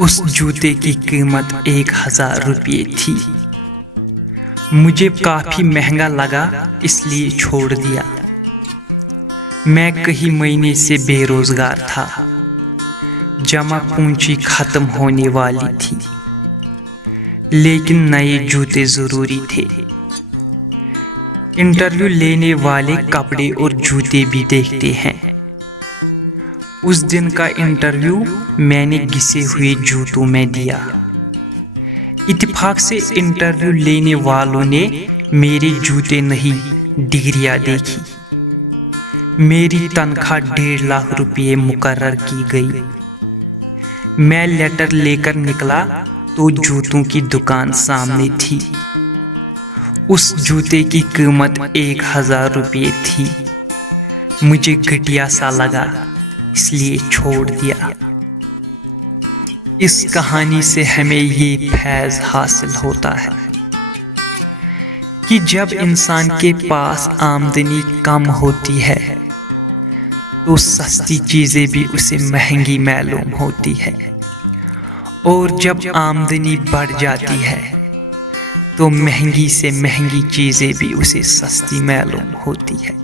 उस जूते की कीमत 1000 रुपये थी। मुझे काफी महंगा लगा, इसलिए छोड़ दिया। मैं कई महीने से बेरोजगार था, जमा पूंजी खत्म होने वाली थी, लेकिन नए जूते जरूरी थे। इंटरव्यू लेने वाले कपड़े और जूते भी देखते हैं। उस दिन का इंटरव्यू मैंने घिसे हुए जूतों में दिया। इत्तेफाक से इंटरव्यू लेने वालों ने मेरे जूते नहीं, डिग्रियां देखी। मेरी तनख्वाह 1.5 लाख रुपये मुकर्रर की गई। मैं लेटर लेकर निकला तो जूतों की दुकान सामने थी। उस जूते की कीमत 1000 रुपये थी। मुझे घटिया सा लगा, इसलिए छोड़ दिया। इस कहानी से हमें ये फैज़ हासिल होता है कि जब इंसान के पास आमदनी कम होती है तो सस्ती चीज़ें भी उसे महंगी मालूम होती है, और जब आमदनी बढ़ जाती है तो महंगी से महंगी चीज़ें भी उसे सस्ती मालूम होती है।